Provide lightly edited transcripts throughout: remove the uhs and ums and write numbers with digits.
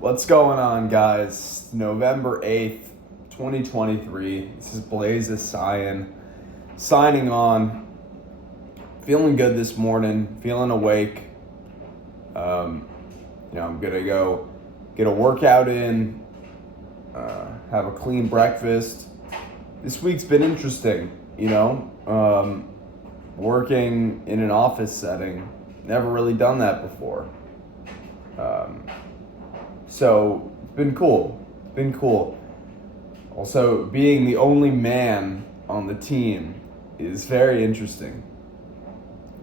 What's going on, guys? November 8th, 2023. This is Blaze Isayan signing on. Feeling good this morning, feeling awake. I'm going to go get a workout in, have a clean breakfast. This week's been interesting, working in an office setting. Never really done that before. So it's been cool. Also, being the only man on the team is very interesting.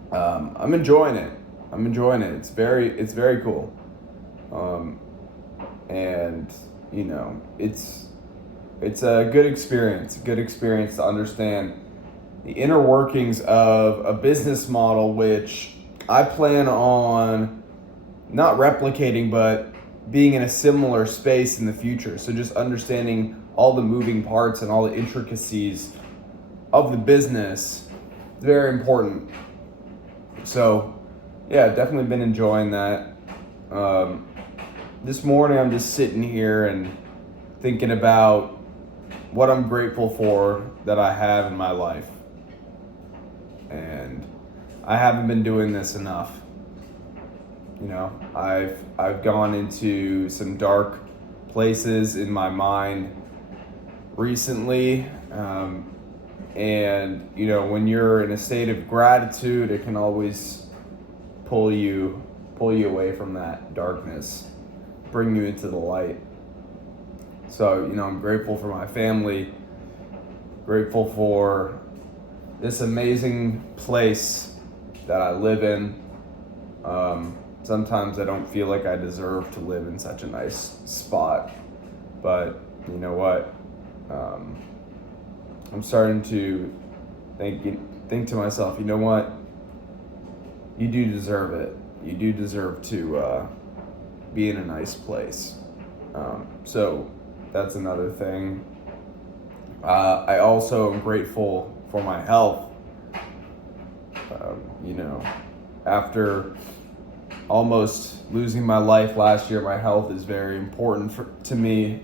I'm enjoying it. It's very cool. And it's a good experience. To understand the inner workings of a business model, which I plan on not replicating, but being in a similar space in the future. So just understanding all the moving parts and all the intricacies of the business is very important. So yeah, definitely been enjoying that. This morning I'm just sitting here and thinking about what I'm grateful for that I have in my life. And I haven't been doing this enough. I've gone into some dark places in my mind recently, and when you're in a state of gratitude, it can always pull you away from that darkness, bring you into the light. So I'm grateful for my family, grateful for this amazing place that I live in. Sometimes I don't feel like I deserve to live in such a nice spot, but you know what? I'm starting to think to myself, you know what? You do deserve it. You do deserve to be in a nice place. So that's another thing. I also am grateful for my health. After almost losing my life last year, my health is very important to me.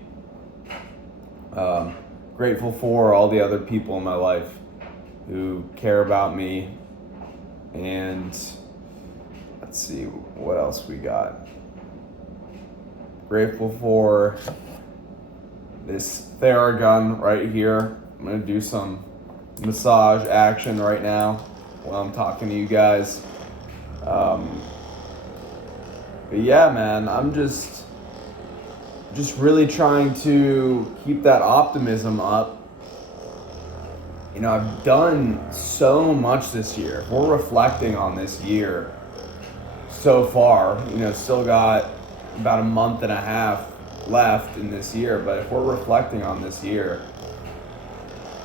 Grateful for all the other people in my life who care about me. And let's see what else we got. Grateful for this Theragun right here. I'm going to do some massage action right now while I'm talking to you guys. But yeah, man, I'm just really trying to keep that optimism up. I've done so much this year. If we're reflecting on this year so far, still got about a month and a half left in this year. But if we're reflecting on this year,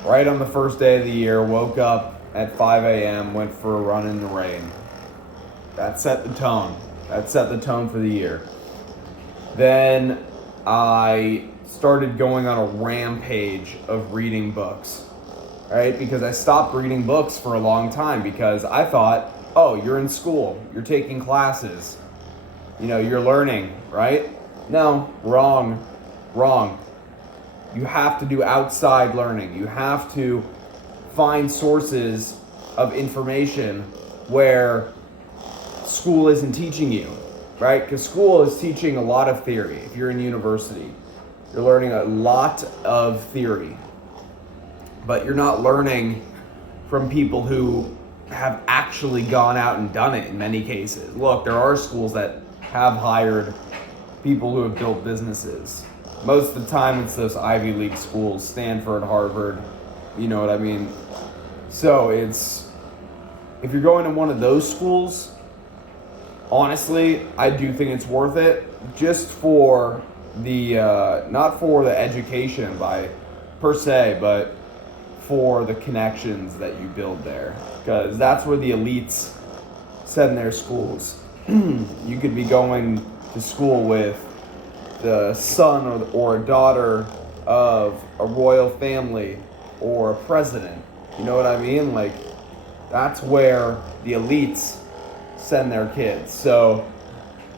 right on the first day of the year, woke up at 5 a.m., went for a run in the rain. That set the tone. For the year. Then I started going on a rampage of reading books, right? Because I stopped reading books for a long time because I thought, oh, you're in school, you're taking classes, you're learning, right? No, wrong. You have to do outside learning. You have to find sources of information where school isn't teaching you, right? Because school is teaching a lot of theory. If you're in university, you're learning a lot of theory, but you're not learning from people who have actually gone out and done it in many cases. Look, there are schools that have hired people who have built businesses. Most of the time it's those Ivy League schools, Stanford, Harvard, you know what I mean? So if you're going to one of those schools, honestly, I do think it's worth it, just for the not for the education per se, but for the connections that you build there, because that's where the elites send their schools. You could be going to school with the son or a daughter of a royal family or a president. You know what I mean? Like, that's where the elites send their kids. So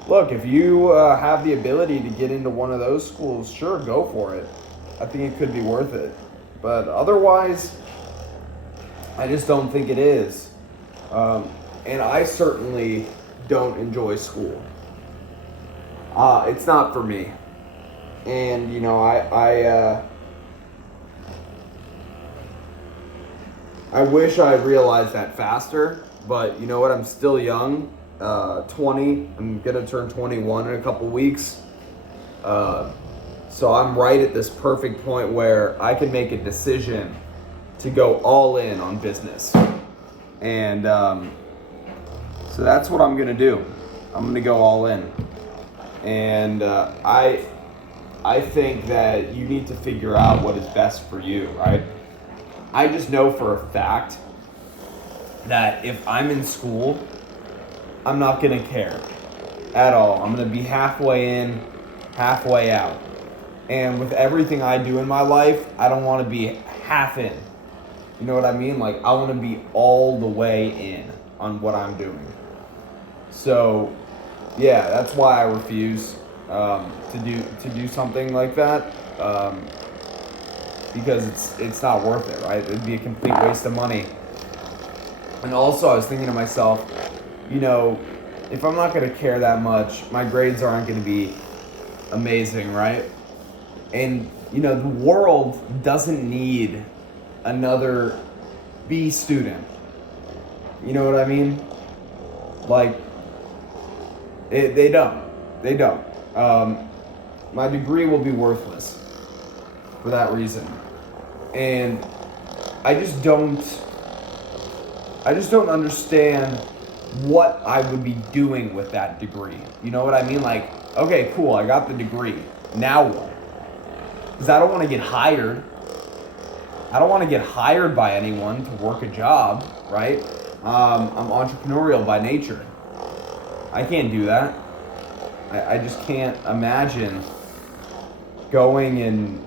look, if you have the ability to get into one of those schools, sure, go for it. I think it could be worth it. But otherwise, I just don't think it is. And I certainly don't enjoy school. It's not for me. And, I wish I realized that faster. But you know what? I'm still young. 20. I'm going to turn 21 in a couple weeks. So I'm right at this perfect point where I can make a decision to go all in on business. And so that's what I'm going to do. I'm going to go all in. And I think that you need to figure out what is best for you, right? I just know for a fact that if I'm in school, I'm not going to care at all. I'm going to be halfway in, halfway out. And with everything I do in my life, I don't want to be half in. You know what I mean? Like, I want to be all the way in on what I'm doing. So, yeah, that's why I refuse to do something like that. Because it's not worth it, right? It'd be a complete waste of money. And also, I was thinking to myself, if I'm not going to care that much, my grades aren't going to be amazing, right? And, the world doesn't need another B student. You know what I mean? Like, they don't. They don't. My degree will be worthless for that reason. And I just don't understand what I would be doing with that degree. You know what I mean? Like, okay, cool, I got the degree. Now what? Because I don't want to get hired. I don't want to get hired by anyone to work a job, right? I'm entrepreneurial by nature. I can't do that. I just can't imagine going and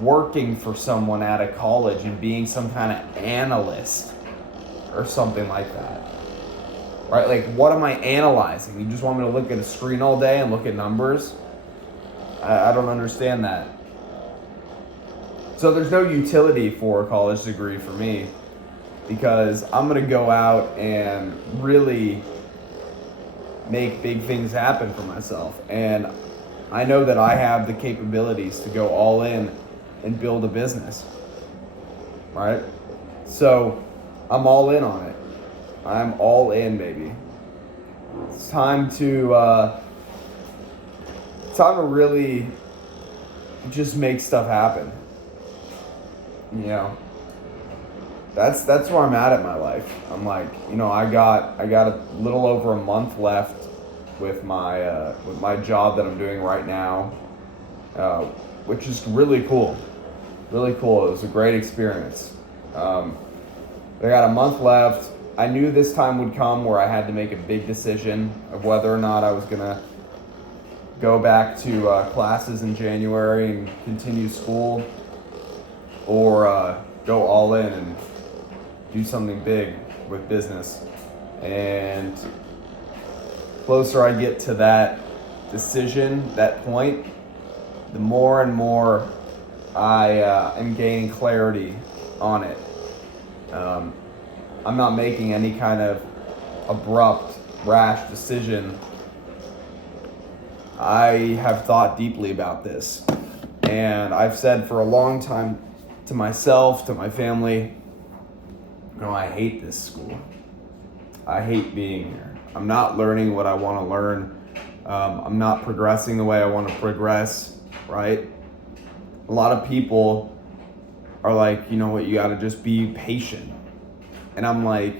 working for someone at a college and being some kind of analyst or something like that. Right? Like, what am I analyzing? You just want me to look at a screen all day and look at numbers? I don't understand that. So there's no utility for a college degree for me, because I'm going to go out and really make big things happen for myself. And I know that I have the capabilities to go all in and build a business. Right? So I'm all in on it. I'm all in, baby. It's time to really just make stuff happen. That's where I'm at in my life. I'm like, I got a little over a month left with my job that I'm doing right now, which is really cool. Really cool. It was a great experience. I got a month left. I knew this time would come where I had to make a big decision of whether or not I was gonna go back to classes in January and continue school, or go all in and do something big with business. And closer I get to that decision, that point, the more and more I am gaining clarity on it. I'm not making any kind of abrupt, rash decision. I have thought deeply about this. And I've said for a long time to myself, to my family, I hate this school. I hate being here. I'm not learning what I want to learn. I'm not progressing the way I want to progress, right? A lot of people are like, you got to just be patient. And I'm like,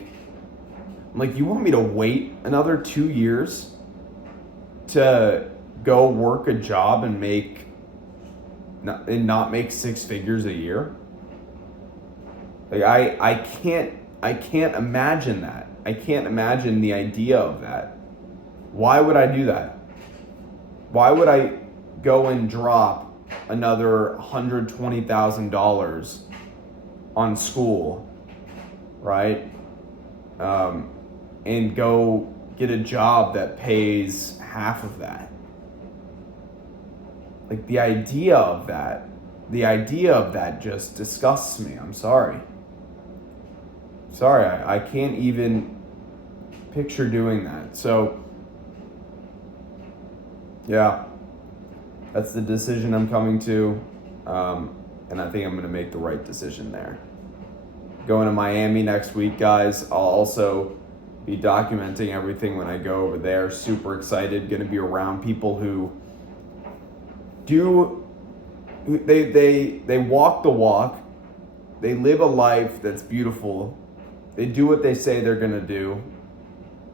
you want me to wait another 2 years to go work a job and not make six figures a year? Like, I can't imagine that. I can't imagine the idea of that. Why would I do that? Why would I go and drop another $120,000 on school, right? And go get a job that pays half of that. Like the idea of that just disgusts me. I'm sorry. I can't even picture doing that. So, yeah, that's the decision I'm coming to. And I think I'm going to make the right decision there. Going to Miami next week, guys. I'll also be documenting everything when I go over there. Super excited. Going to be around people who they walk the walk. They live a life that's beautiful. They do what they say they're going to do,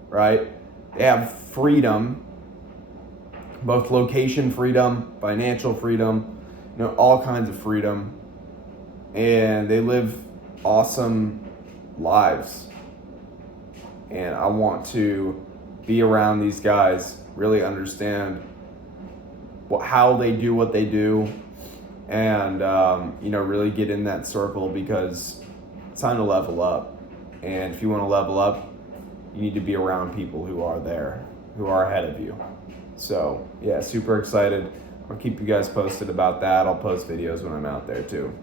right? They have freedom, both location freedom, financial freedom, all kinds of freedom. And they live awesome lives. And I want to be around these guys, really understand how they do what they do, and really get in that circle, because it's time to level up. And if you want to level up, you need to be around people who are there, who are ahead of you. So yeah, super excited. I'll keep you guys posted about that. I'll post videos when I'm out there too.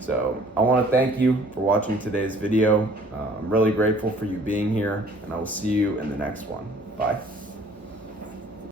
So I want to thank you for watching today's video. I'm really grateful for you being here, and I will see you in the next one. Bye.